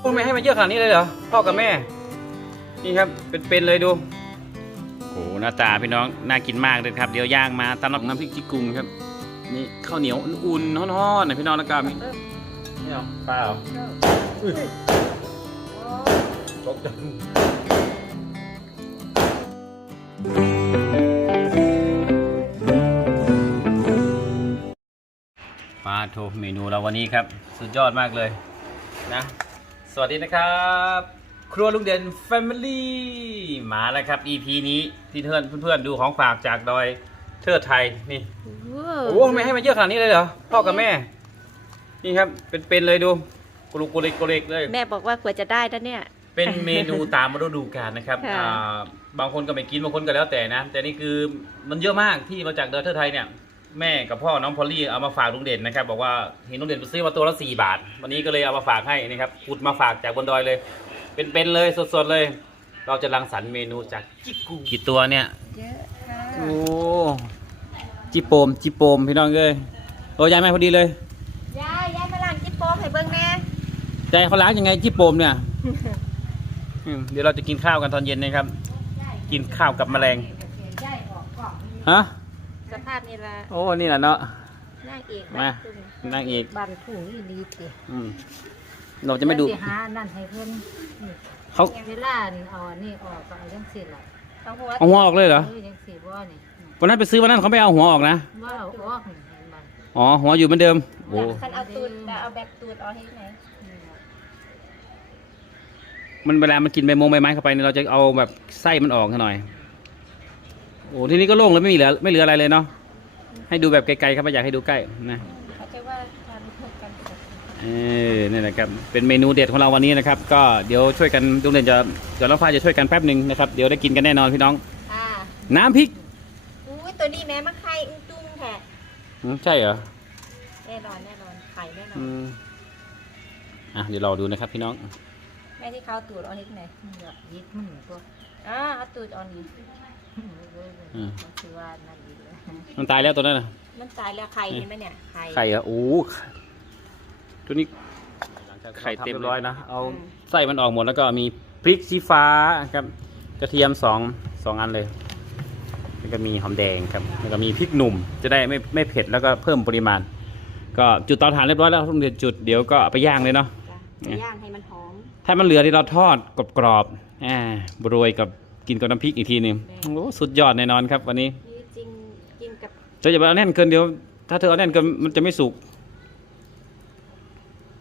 โอ้ไม่ให้มันเยอะขนาดนี้เลยเหรอพ่อกับแม่ นี่ครับเป็นๆเลยดูโอ้หน้าตาพี่น้องน่ากินมากเลยครับ เดี๋ยวย่างมาตำน้ำพริกจิกกุงครับ นี่ข้าวเหนียวอุ่นๆฮ้อนๆนะพี่น้องแล้วก็มีนี่เหรอปลาเหรออุ้ยตกใจปลาโทเมนูเราวันนี้ครับ สุดยอดมากเลยนะส วัสดีนะครับ ครัวลุงเด่นแฟมิลี่มาแล้วครับ EP นี้ที่เพื่อนเพื่อนๆดูของฝากจากดอยเทิดไทยนี่โอ้ไม่ให้มันเยอะขนาดนี้เลยเหรอพ่อกับแม่ นี่ครับเป็นๆเลยดูกุลุกุลิกกุลิกเลยแม่บอกว่ากว่าจะได้นะเนี่ย เป็นเมนูตามฤดูกาลนะครับค่ะอ่าบางคนก็ไม่กินบางคนก็แล้วแต่นะ แต่นี่คือมันเยอะมากที่มาจากเดอเทอร์ไทยเนี่ย แม่กับพ่อน้องพอลลี่เอามาฝากลุงเด่นนะครับ บอกว่าเห็นลุงเด่นไปซื้อมาตัวละสี่บาท วันนี้ก็เลยเอามาฝากให้นะครับขุดมาฝากจากบนดอยเลย เป็นๆเลยสดๆเลย เราจะรังสรรค์เมนูจากจิกกุกี่ตัวเนี่ย เยอะค่ะโอ้จิโปมจิโปมพี่น้องเอ้ยโอ้ยายแม่พอดีเลยยายยายมาล้างจิ๊บโป้ให้เบิ่งแน่ใจเขาล้างยังไงจิโปมเนี่ยอืมเดี๋ยวเราจะกินข้าวกันตอนเย็นนะครับ กินข้าวกับแมลงฮะ สภาพนี่ละโอ้ นี่แหละเนาะนางเอกมา นั่งอีกบันผู้อีหลีติอืมเราจะไม่ดูสิหานั่นให้เพิ่นนี่เขาเวลาเอาอันนี่ออกก็เอาจังซี่ล่ะต้องหัวเอาหัวออกเลยเหรอเออจังซี่บ่นี่วันนั้นไปซื้อวันนั้นเขาไม่เอาหัวออกนะว่าเอาออกนี่เห็นบ่อ๋อ หัวอยู่เหมือนเดิม โอ้คันเอาตูดแต่เอาแบบตูดเอาให้ไหนนี่ล่ะมันเวลามันกินใบมงใบไม้เข้าไปเนี่ยเราจะเอาแบบไส้มันออกหน่อย โอ้ทีนี้ก็โล่งแล้วไม่มีเหลือไม่เหลืออะไรเลยเนาะให้ดูแบบไกลๆครับไม่อยากให้ดูใกล้นะเขาจะว่าทานเพื่อกันสดเออนี่แหละครับเป็นเมนูเด็ดของเราวันนี้นะครับ ก็เดี๋ยวช่วยกันลุงเด่นจะเดี๋ยวเราฟ้าจะช่วยกันแป๊บหนึ่งนะครับเดี๋ยวได้กินกันแน่นอนพี่น้อง อ่าน้ำพริกอุ้ยตัวนี้แม่มาไข่อุ้งตุ้งแท้อืมใช่เหรอแน่นอนแน่นอนไข่แน่นออืนมอะเดี๋ยวรอดูนะครับพี่น้องแม่ที่เขาเอาตูดเอาให้ไหนนี่ล่ะยิดมันตัวอ่าเอาตูดเอานี่อื มมันสิว่านั่นอีกแล้วมันตายแล้วตัวนั้นน่ะ มันตายแล้วไข่เห็นไหมเนี่ยไข่ไข่เหรอโอ้ตัวนี้ ไข่เต็มร้อยนะ เอาไส้มันออกหมดแล้วก็มีพริกชี้ฟ้าครับ กระเทียมสองสองอันเลย แล้วก็มีหอมแดงครับ แล้วก็มีพริกหนุ่ม จะได้ไม่ไม่เผ็ดแล้วก็เพิ่มปริมาณ ก็จุดเตาถ่านเรียบร้อยแล้วทุกเดือนจุดเดี๋ยวก็เอาไปย่างเลยเนาะ จ้ะจะย่างให้มันหอม ถ้ามันเหลือที่เราทอดกรอบๆอ่าโรยกับ กินกับน้ำพริกอีกทีหนึ่งโอ้สุดยอดแน่นอนครับวันนี้นี่จริงกินกับเธออย่าไปเอาแน่นเกินเดี๋ยวถ้าเธอเอาแน่นเกินมันจะไม่สุก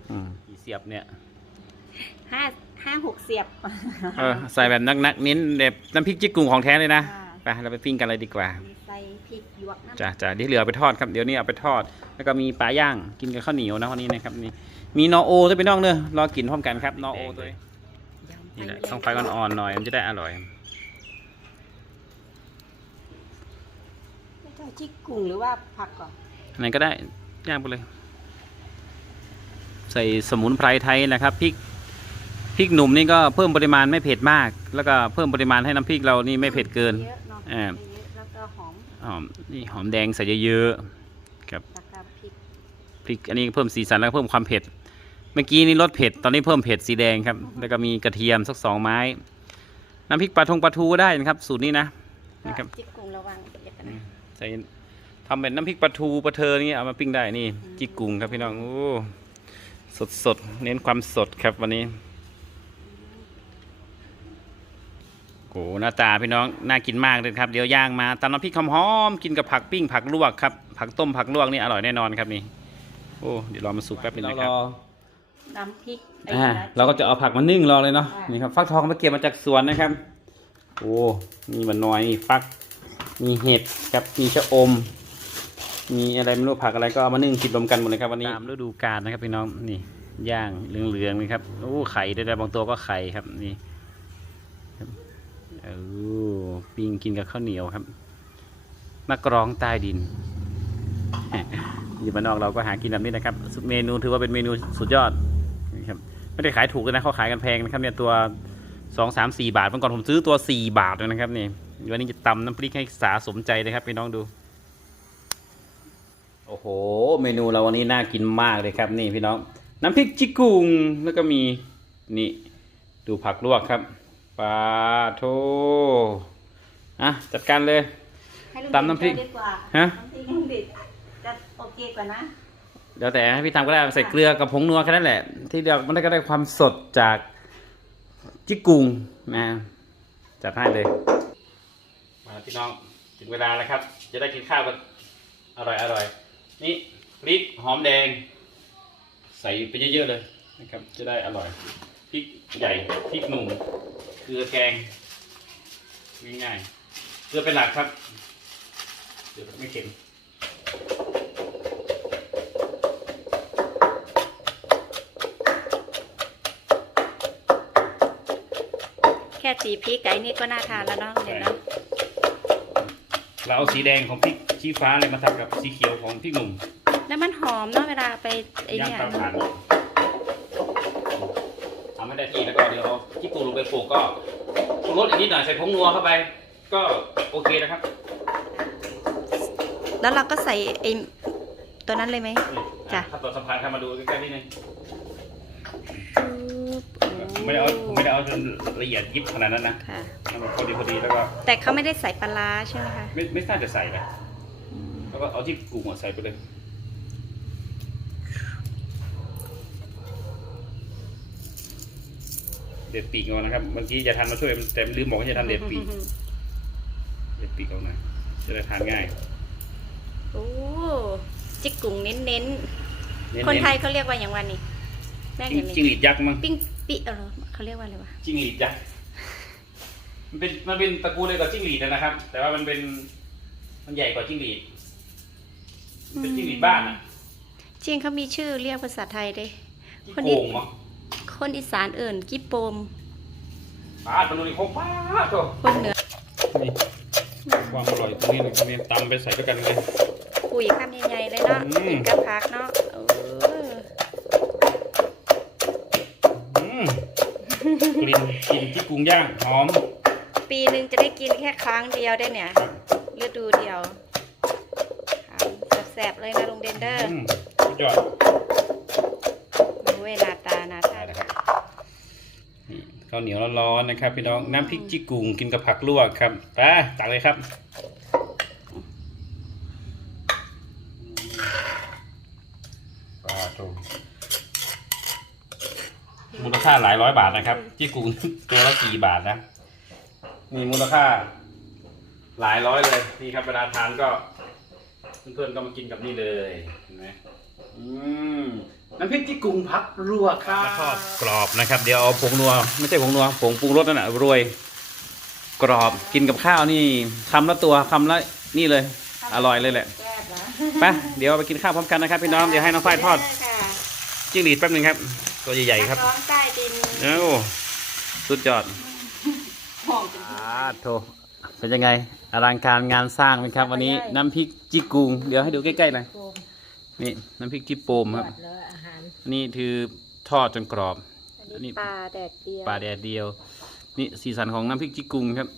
อืมกี่เสียบเนี่ยห้าห้าหกเสียบ เออใส่แบบนักๆเน้นแบบน้ำพริกจิ๊กกุ่งของแท้เลยนะอ่าไปเราไปปิ้งกันเลยดีกว่า มีใส่พริกหยวกน้ำจ้ะจ้ะที่เหลือเอาไปทอดครับเดี๋ยวนี้เอาไปทอด แล้วก็มีปลาย่างกินกับข้าวเหนียวนะวันนี้นะครับนี่มีนอโอด้วยไปน้องเนอะรอกินพร้อมกันครับนอโอตัวนี้นี่แหละต้องไฟอ่อนๆหน่อยมันจะได้อร่อย ไม่ใช่ ชิกกุ้งหรือว่าผักก่อนไหนก็ได้ย่างไปเลย ใส่สมุนไพรไทยนะครับพริกพริกหนุ่มนี่ก็เพิ่มปริมาณไม่เผ็ดมาก แล้วก็เพิ่มปริมาณให้น้ำพริกเรานี่ไม่เผ็ดเกินเยอะเนาะอ่าไม่เยอะแล้วก็หอมหอมนี่หอมแดงใส่เยอะๆครับแล้วก็พริกพริกอันนี้เพิ่มสีสันแล้วก็เพิ่มความเผ็ด เมื่อกี้นี่ลดเผ็ดตอนนี้เพิ่มเผ็ดสีแดงครับ แล้วก็มีกระเทียมสักสองไม้ น้ำพริกปลาทงปลาทูก็ได้นะครับ สูตรนี้นะนะครับชิกกุ้งระวังเดี๋ยวกันนะ ใส่ทำเป็นน้ำพริกปลาทูปลาเทอนี่เอามาปิ้งได้นี่จิกกุงครับพี่น้องโอ้สดสดๆเน้นความสดครับวันนี้โอ้หน้าตาพี่น้องน่ากินมากเลยครับเดี๋ยวย่างมาตำน้ำพริกหอมๆกินกับผักปิ้งผักลวกครับผักต้มผักลวกนี่อร่อยแน่นอนครับนี่โอ้เดี๋ยวรอมาสุกแป๊บนึงนะครับน้ำพริกไอ้อ่านะเราก็จะเอาผักมานึ่งรอเลยเนาะค่ะนี่ครับฟักทองมาเก็บมาจากสวนนะครับ โอ้มีมันน้อยมีฟัก มีเห็ดกับมีชะอม มีอะไรไม่รู้ผักอะไรก็เอามานึ่งกินรวมกันหมดเลยครับวันนี้ตามฤดูกาลนะครับพี่น้องนี่ย่างเหลืองๆนี่ครับโอ้ไข่ด้วยนะบางตัวก็ไข่ครับนี่ครับเออปิ้งกินกับข้าวเหนียวครับนักร้องใต้ดินอยู่บ้านนอกเราก็หากินแบบนี้นะครับเมนูถือว่าเป็นเมนูสุดยอดนี่ครับไม่ได้ขายถูกเลยนะเขาขายกันแพงนะครับเนี่ยตัวสองสามสี่บาทเมื่อก่อนผมซื้อตัวสี่บาทเลยนะครับนี่ วันนี้จะตำน้ำพริกให้สาสมใจเลยครับพี่น้องดู โอ้โห เมนูเราวันนี้น่ากินมากเลยครับนี่พี่น้อง น้ำพริกจิกกุงแล้วก็มีนี่ดูผักลวกครับปลาโทอะจัดการเลยให้ลุงตำน้ำพริกเด็ดดีกว่าฮะ น้ำพริกลุงเด็ดจะโอเคกว่านะ เดี๋ยวแต่ให้พี่ทำก็ได้ใส่เกลือกับผงนัวแค่นั้นแหละ ที่เดียวมันก็ได้ความสดจากจิกกุงนะจัดให้เลยมา พี่น้องถึงเวลาแล้วครับ จะได้กินข้าวกันอร่อยอร่อยนี่พริกหอมแดง ใส่ไปเยอะๆเลยนะครับ จะได้อร่อยพริกใหญ่พริกหนุ่มเกลือแกงง่ายๆเกลือเป็นหลักครับเดี๋ยวไม่เค็มแค่สีพริกไก่นี่ก็น่าทานแล้วเนาะเด่นเนาะ เราเอาสีแดงของพริกชี้ฟ้าเลยมาทำกับสีเขียวของพริกหนุ่มแล้วมันหอมเนาะเวลาไปไอ้ย่างเนี่ยเตาถ่านทำให้ได้ที่แล้วก็เดี๋ยวเอาที่ปูลงไปปลูกก็ปรุงรสอีกนิดหน่อยใส่ผงนัวเข้าไป ก็โอเคนะครับแล้วเราก็ใส่ไอ้ตัวนั้นเลยไหมนี่จ้ะ ขั้นตอนสำคัญครับมาดูใกล้ๆนิดนึงปึ๊บผมไม่ได้เอาผมไม่ได้เอา จนละเอียดยิบขนาดนั้นนะค่ะให้มันพอดีพอดีแล้วก็แต่เขาไม่ได้ใส่ปลาร้าใช่ไหมคะไม่ไม่น่าจะใส่นะแล้วก็เอาที่ปลูกใส่ไปเลยเด็ดปีกเอานะครับเมื่อกี้จะทันมาช่วยแต่ลืมบอกว่าจะทันเด็ดปีกเด็ดปีกเอานะจะได้ทานง่ายโอ้จิกกุ่งเน้นเน้นๆๆคนไทยเขาเรียกว่าอย่างวันนี้แม่จิ้เห็งนไหมจิ้งหรีดยักษ์มั้งปิ้งปิเออ เขาเรียกว่าอะไรวะจิ้งหรีดยักษ์มันเป็นมันเป็นตระกูลเลยกับจิ้งหรีดนะครับ แต่ว่ามันเป็นมันใหญ่กว่าจิ้งหรีดมันเป็นจิ้งหรีดบ้านอะจริงเขามีชื่อเรียกภาษาไทยเด้จิ้งคนนี้โก่งมั้งคนอีสานเอิ่นกิ๊บโปมป้าดมันดูดิโคป้าดโถคนเหนือนี่ความอร่อยตรงนี้เลยตรงนี้ตำไปใส่ด้วยกันเลยปุ๋ยคำใหญ่ๆเลยเนาะอืมกินกับพักเนาะ กลิ่นกลิ่นที่กรุงย่างหอมปีหนึ่งจะได้กินแค่ครั้งเดียวได้เนี่ยฤดูเดียวครับแสบๆเลยนะลุงเดนเดอร์อืมสุดยอดดูเวลาตานาทานได้ครับนี่ข้าวเหนียวร้อนๆนะครับพี่น้องน้ำพริกจิกกุงกินกับผักลวกครับไปตักเลยครับปลาทูมูล ค่าหลายร้อยบาทนะครับจิกกุงตัวละกี่บาทนะมีมูลค่า หลายร้อยเลยนี่ครับเวลาทานก็ เพื่อนๆก็มากินกับนี่เลยเห็นไหมอืมน้ำพริกที่กรุงพักลวกครับทอดกรอบนะครับ เดี๋ยวเอาผงนัวไม่ใช่ผงนัวผงปรุงรสนั่นแหะโรยกรอบกินกับข้าวนี่คำละตัวคำละนี่เลย อร่อยเลยแหละแซ่บนะไปเดี๋ยวไปกินข้าวพร้อมกันนะครับพี่น้องเดี๋ยวให้น้องฝ้ายทอดค่ะจิ้งหรีดแป๊บหนึงครับ ตัวใหญ่ๆครับนักร้องใต้ดินเอ้าสุดยอดหอมจริงอ่าโถเป็นยังไงอลังการงานสร้างไหมครับ วันนี้น้ำพริกจิกกุงเดี๋ยวให้ดูใกล้ๆหน่อยโกมนี่น้ำพริกจิโปมครับทอดแล้วอาหารนี่คือทอดจนกรอบอันนี้ปลาแดดเดียวปลาแดดเดียว นี่สีสันของน้ำพริกจิกกุงครับ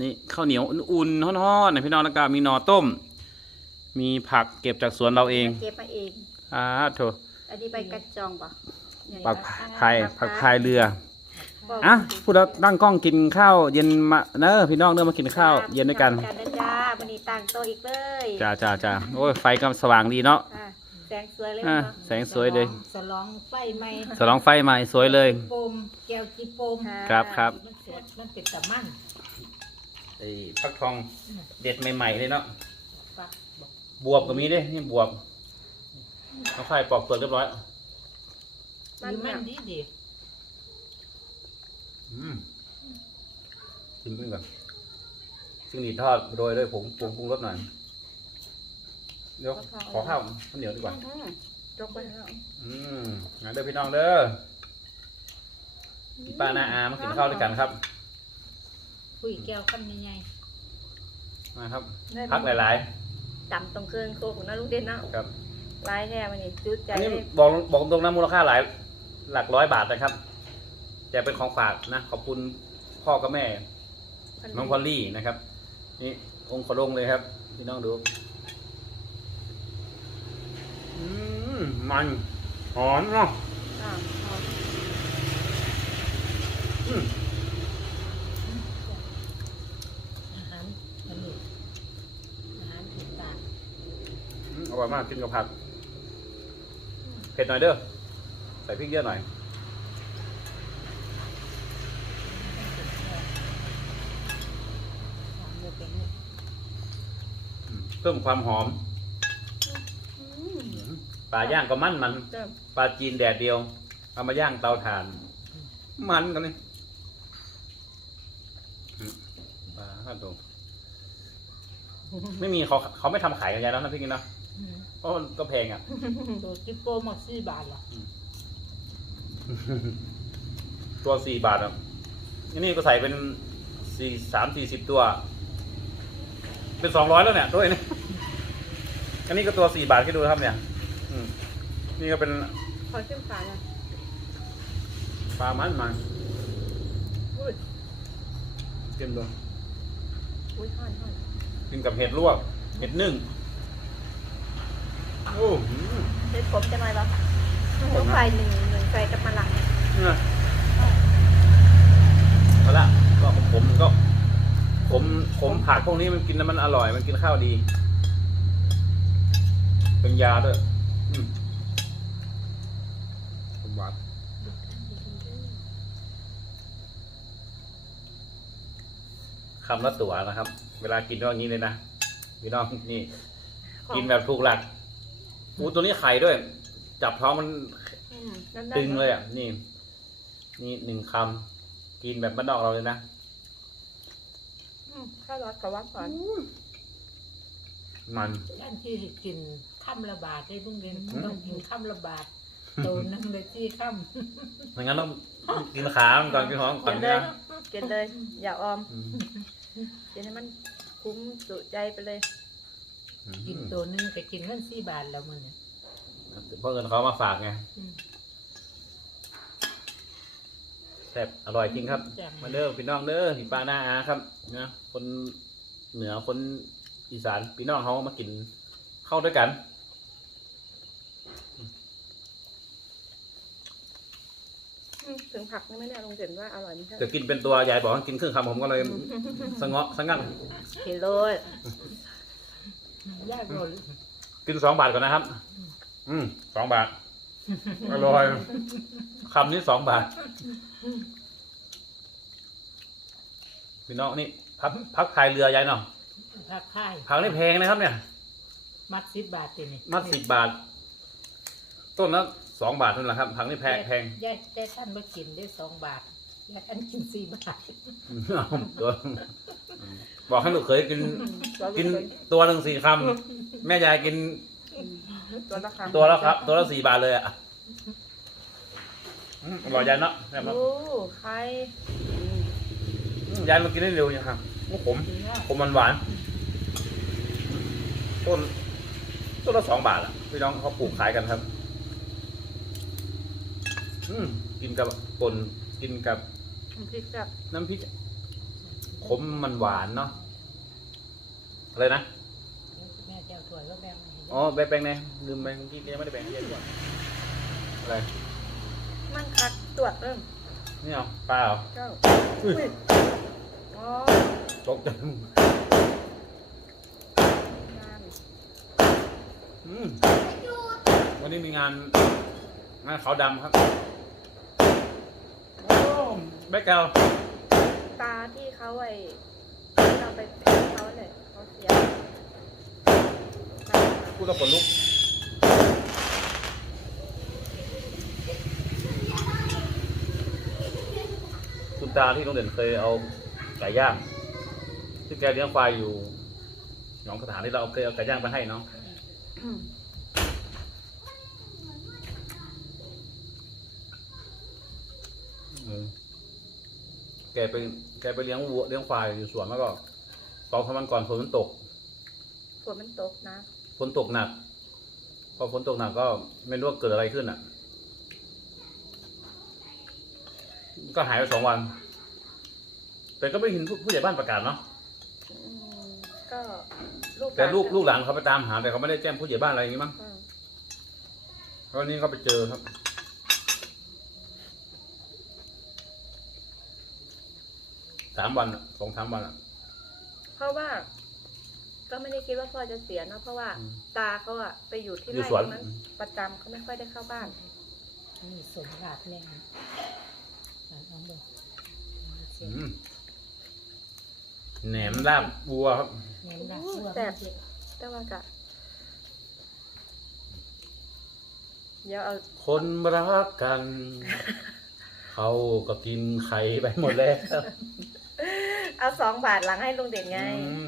นี่ข้าวเหนียวอุ่นๆฮ้อนๆนะพี่น้องแล้วก็มีหน่อต้ม มีผักเก็บจากสวนเราเองเก็บมาเองอ่าโถอันนี้ใบกัดจองปะ ผักพายผักพายเรือบอกอะพูดแล้วตั้งกล้องกินข้าวเย็นมาเนอะพี่น้องเนอะมากินข้าวเย็นด้วยกันกันนะจ้าวันนี้ต่างโตะอีกเลยจ้าจ้าจ้าโอ้ยไฟก็สว่างดีเนาะค่ะแสงสวยเลยอะเนาะแสงสวยเลยสลองไฟไหมสลองไฟใหม่สวยเลยโปมแก้วกีโปมะครับครับมันสดมันเป็นตะมันไอ้ฟักทองเด็ดใหม่ๆเลยเนาะฟักบอกบวบก็มีด้วยนี่บวบน้องไฟปอกเปลือกเรียบร้อย มันมัมันนดีดีอืมชิมด้วยก่อนซึ่งนี่ทอดโรยด้วยผงปรุงปรุงรสหน่อย เดี๋ยวขอข้าวข้าวเหนียวดีกว่าอืมจกไปแล้วอืมงั้นเด้อพี่น้องเด้อพี่ป้าน้าอามากินข้าวด้วยกันครับ คุยแก้วคำใหญ่มาครับพักหลายต่ำตรงเครื่องโคกของน้าลูกเด่นเนาะๆ ครับ ลายแท้มันนี่จุดใจอันนี้เลย บอกบอกตรงนะมูลค่าหลาย หลักร้อยบาทนะครับ แต่เป็นของฝากนะ ขอบคุณพ่อกับแม่ น้องพอลลี่นะครับ นี่องค์ขอลงเลยครับ พี่น้องดูอืมมันหอมเนาะอ่าเอามอาหารอันนี้อาหารติดตาก อืมอร่อยมากกินกับผักเผ็ดหน่อยเด้อ ใส่พริกเยอะหน่อยหอมเลยเป็นเพิ่มความหอม ปลาย่างก็มันมันเจ้าปลาจีนแดดเดียว เอามาย่างเตาถ่าน มันกันเลยอืมปลาข้าวตรงไม่มีเขาเขาไม่ทำขายกันยายแล้วนะพี่กินเนาะอืมเพราะมันก็แพงอะตัวจิ๊บโป้หมดสี่บาทเหรอ ตัวสี่บาทอะอันนี่ก็ใส่เป็นสี่สามสี่สิบตัว เป็นสองร้อยแล้วเนี่ยด้วยนี่อันนี้ก็ตัวสี่บาทคิดดูนะครับเนี่ยอืมนี่ก็เป็นขอชิมฝาหน่อยปลามันมันอุ้ยกินดูอุ้ยห่อนห่อนกินกับเห็ดลวก เห็ดนึ่งโอ้หืมเช็ดผมจะหน่อยปะต้องใส่หนึ่งหนึ่ง ใส่กับมะหลังเนี่ยเอาละก็ผมก็ผมผมผักพวกนี้มันกินแล้วมันอร่อย มันกินข้าวดี เป็นยาด้วยผมหวานคำละตัวนะครับ เวลากินก็อย่างนี้เลยนะพี่น้องนี่ กินแบบถูกหลักอูตัวนี้ไข่ด้วย จับท้องมันอืมนั่น ตึงเลยอะ นี่ นี่หนึ่งคำกินแบบบ้านนอกเราเลยนะอืมข้าวร้อนกับว่าก่อนมันย่านที่กินข้ามละบาทได้ลุงเรียนอืมต้องกินข้ามละบาทโตนึงเลยที่ข้ามไม่งั้นต้องกินขามันก่อนกินหอมก่อนกินเลนะยกินเลยอย่าออมอืมกินให้มันคุ้มจุใจไปเลย กินตัวนึงก็กินเงินสี่บาทแล้วมันเนี่ยเพราะเงินเขามาฝากไง อืม แซ่บอร่อยจริงครับ จ้ะ มาเด้อพี่น้องเด้อพี่ป้าหน้าอาครับนะคนเหนือคนอีสานพี่น้องเขามากินเข้าด้วยกัน อืมถึงผักนี่ไหมเนี่ยลุงเด่นว่าอร่อยไหมคะจะกินเป็นตัวยายบอกให้กินครึ่งคำผมก็เลยสะเงาะสะงั่งกินเลยยากเลยกินสองบาทก่อนนะครับ อืมสองบาท อร่อย คำนี้สองบาท พี่น้องนี่พักพักพายเรือยายเนาะถ้าค่ายผักนี่แพงนะครับเนี่ย มัดสิบบาทตีนี่มัดสิบบาท ต้นละสองบาทเท่านั้นแหละครับผักนี่แพงแพงยายยายท่านมากินได้สองบาทยายท่านกินสี่บาทเอาตัวบอกให้ลูกเคยกินตัวกินตัวหนึ่งสี่คำแม่ยายกินตัวละคำตัวละครับ ตัวละสี่บาทเลยอะ อืมอร่อยยายเนาะแซ่บเนาะโอ้ไข่อืมยายมากินได้เร็วยังครับโอ้ผมผมมันหวานต้นต้นละสองบาทอะพี่น้องเขาปลูกขายกันครับ อืมกินกับป่นกินกับน้ำพริกกับน้ำพริกขมมันหวานเนาะอะไรนะ แม่เจ้าถ้วยก็แบ่งมาให้อ๋อแบงแบงไงลืมแบงที่ยังไม่ได้แบงเยอะด้วยอะไร มันคัดตรวจเริ่มนี่เหรอปลาเหรอเจ้าอุ้ยอุ้ยอ๋อตกใจงานอืมวันนี้มีงาน งานขาวดำครับโอ้แบกเกลตาที่เขาไอ้ที่เราไปให้เขาเนี่ยเขาเสีย พูดแล้วขนลุก ตาที่โรงเรียนเคยเอาไก่ย่างที่แกเลี้ยงควายอยู่หนองสถานที่เราเอาเคยเอาไก่ย่างไปให้เนาะอืมเออแกไปแกไปเลี้ยงวัวเลี้ยงควายอยู่สวนแล้วก็สองสามวันก่อนฝนมันตกฝนมันตกนะฝนตกหนัก พอฝนตกหนักก็ไม่รู้ว่าเกิดอะไรขึ้นอะ ก็หายไปสองวัน แต่ก็ไม่เห็นผู้ผู้ใหญ่บ้านประกาศเนาะอืมก็ลูกแต่ลูกหานลูกหลานเขาไปตามหาแต่เขาไม่ได้แจ้งผู้ใหญ่บ้านอะไรอย่างนี้มั้งอืมเพราะวันนี้เขาไปเจอครับ สามวันอะสองสามวันอะ เพราะว่า ก็ไม่ได้คิดว่าพ่อจะเสียเนอะเพราะว่า อืมตาเขาอะไปอยู่ที่อยู่ไร่สวน ตรงนั้นประจำเขาไม่ค่อยได้เข้าบ้านอันนี้สมราดแน่เอาเอาเบิ่งเสียอืม แหนมลาบวัวครับแหนมดักบัวแซ่บ แต่ว่ากะเดี๋ยวเอาคนรักกัน เขาก็กินไข่ไปหมดแล้วเอาสองบาทหลังให้ลุงเด่นไง อืม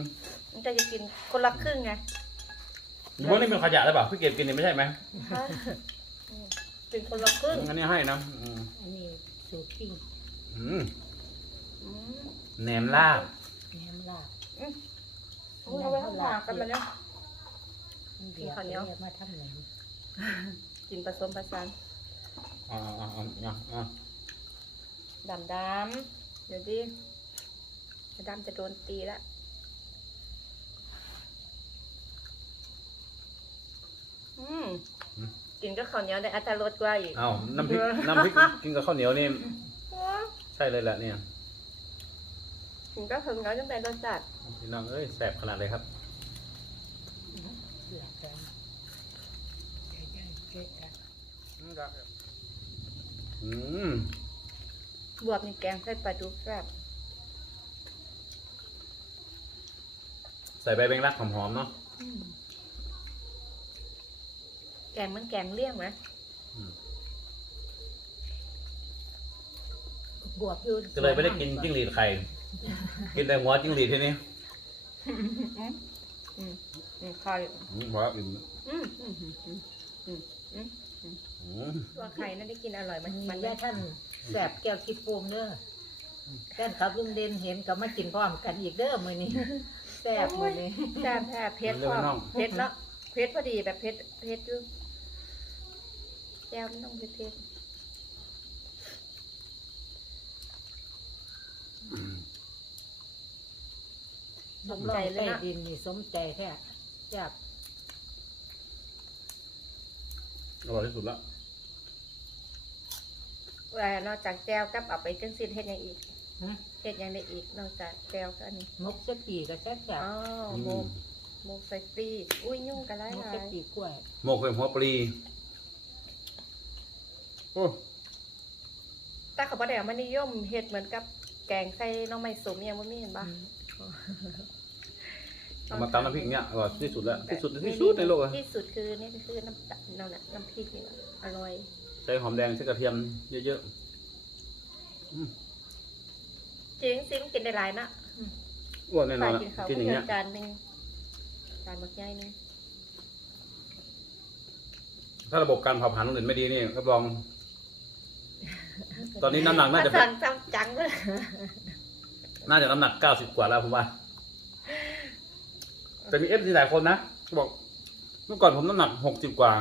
มันจะจะกินคนละครึ่งไงพวกนี้เป็นขยะหรือเปล่าพี่เก็บกินนี่ไม่ใช่ไหมอืมกินคนละครึ่งอันนี้ให้นะอืมอันนี้สูตรปิ้งอืมอืมแหนมลาบ แหนมลาบเอาไว้ข้างหลังกันมาเนี่ยมันเดียวข้าวเหนียวเรียกมาทำแหนมกินผสมผสานอ่าอ่าอ่าอ่าอ่าดำดำเดี๋ยวดิดำจะโดนตีละอืมกินก็ข้าวเหนียวได้อัตรสกว่าอีก เอาน้ำพริกน้ำพริกกินกับข้าวเหนียวนี่ใช่เลยแหละเนี่ย กินก็ข้าวเหนียวจังแต่รสจัดพี่น้องเอ้ยแสบขนาดเลยครับเสือแกงใหญ่ๆเกะกะอืมบวบนี่แกงใส่ปลาดุกแซ่บใส่ใบแมงลักหอมๆเนาะแกงมันแกงเลี่ยงไหมอืมบวบอยู่ก็เลยไม่ได้กินจิ้งหรีดไข่ กินแต่หัวจิ้งหรีดทีนี้อืมอืมอืมไข่อืมเพราะว่าอิ่มอืมว่าไข่นั่นได้กินอร่อยไหมมันมันแย่ท่านแสบแก้วคิดปูมเด้อแฟนครับลุงเด่นเห็นก็มากินพร้อมกันอีกเด้อมื้อนี้แซ่บมื้อนี้แซ่บแซ่บเผ็ดพอเผ็ดเนาะเผ็ดพอดีแบบเผ็ดเผ็ดอยู่แก้วมันต้องเผ็ดเผ็ด สมใจเลยดินนี่สมใจแท้แซ่บอร่อยที่สุดละเวลานอกจากแก้วกับเอาไปจังสิ้นเฮ็ดหยังอีกฮะเฮ็ดหยังได้อีก นอกจากแก้วก็อันนี้มกสตีก็แซ่บแซ่บอ๋อโมกโมกใส่ปลีอุ้ยยุ่งกันไรมกไรสตีกล้วยหมกเป็นหัวปลีโอ้แต่เขาบอกแต่มันนิยมเฮ็ดเหมือนกับแกงใส่หน้องไม้สมเนี่ยมันไม่เห็นปะ เอามาตำน้ำพริกเนี้ยอร่อยที่สุดแล้วที่สุดที่สุดในโลกอะที่สุดคือนี่คือน้ำตาลนั่นแหละน้ำพริกนี่แหละอร่อย ใส่หอมแดงใส่กระเทียมเยอะๆอืมจริงซิมกินได้หลายนะอ้วนแน่นอนไปอะกินข้าวกินอย่างเงี้ยจานหนึ่งจานบักใหญ่หนึงถ้าระบบการเผาผลาญโรงเรียนไม่ดีนี่รับรอง ตอนนี้น้ำหนักน่าจะสั่งจำจังเลยน่าจะน้ำหนักเก้าสิบกว่าแล้วผมว่า แต่มีเอฟซีหลายคนนะบอก เมื่อก่อนผมน้ำหนักหกสิบกว่า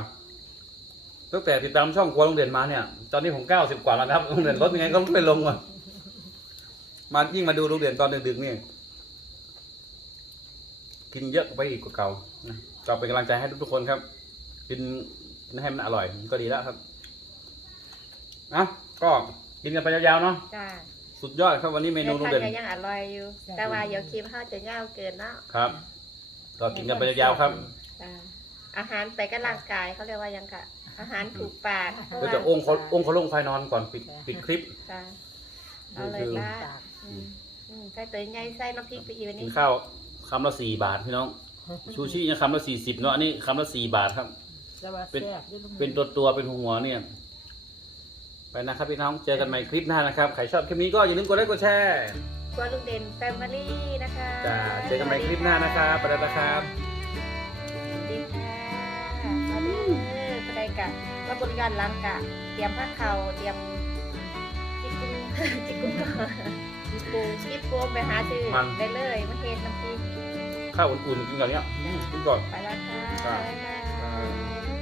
ตั้งแต่ติดตามช่องครัวโรงเรียนมาเนี่ย ตอนนี้ผมเก้าสิบกว่าแล้วนะครับโรงเรียนลดยังไงก็ไม่ลงว่ะมายิ่งมาดูโรงเรียนตอนดึกๆนี่กินเยอะไปอีกกว่าเก่านะก็เป็นกำลังใจให้ทุกๆคนครับ กินให้มันอร่อยก็ดีแล้วครับอะก็กินกันไปยาวๆเนาะจ้าสุดยอดครับวันนี้เมนูโรงทานเรียนก็ยังอร่อยอยู่ แต่ว่าเดี๋ยวคลิปข้าวจะยาวเกินเนาะครับ ก็กินกันไปยาวๆครับจ้าอาหารไปกับร่างกายเขาเรียกว่ายังกะ อาหารถูกปากเดี๋ยวจะองค์เขาองค์เขาลงไฟนอนก่อนปิดปิดคลิปจ้าเอาเลยจ้าอืมอืมใส่ตัวใหญ่ใส่น้ำพริกไปอีกวันกินี้นข้าวคำละสี่บาทพี่น้อง ชูชีเนี่ยคำละสี่สิบเนาะอันนี้คำละสี่บาทครับแต่ว่าเป็นแซ่บอยู่ลุงเป็นตัวตัวๆเป็นหัวๆเนี่ย ไปนะครับพี่น้องเจอกันใหม่คลิปหน้านะครับ ใครชอบคลิปนี้ก็อย่าลืมกดไลค์กดแชร์ ครัวลุงเด่นแฟมิลี่นะคะจ้าเจอกันใหม่คลิปหน้านะครับไปแล้วนะครับสวัสดีค่ะมาเด้อไปได้กะมาบริการล้างกะ เตรียมผ้าเขาวเตรียมจิกกุ้งจิกกุ้งก่อนพี่ปูจิกปูไปหาซื้อมันได้เลยมาเฮ็ดน้ำพริกข้าวอุ่นๆกินก่อนเนี้ยอืมกินก่อนไปแล้วค่ะครับบ๊ายบาย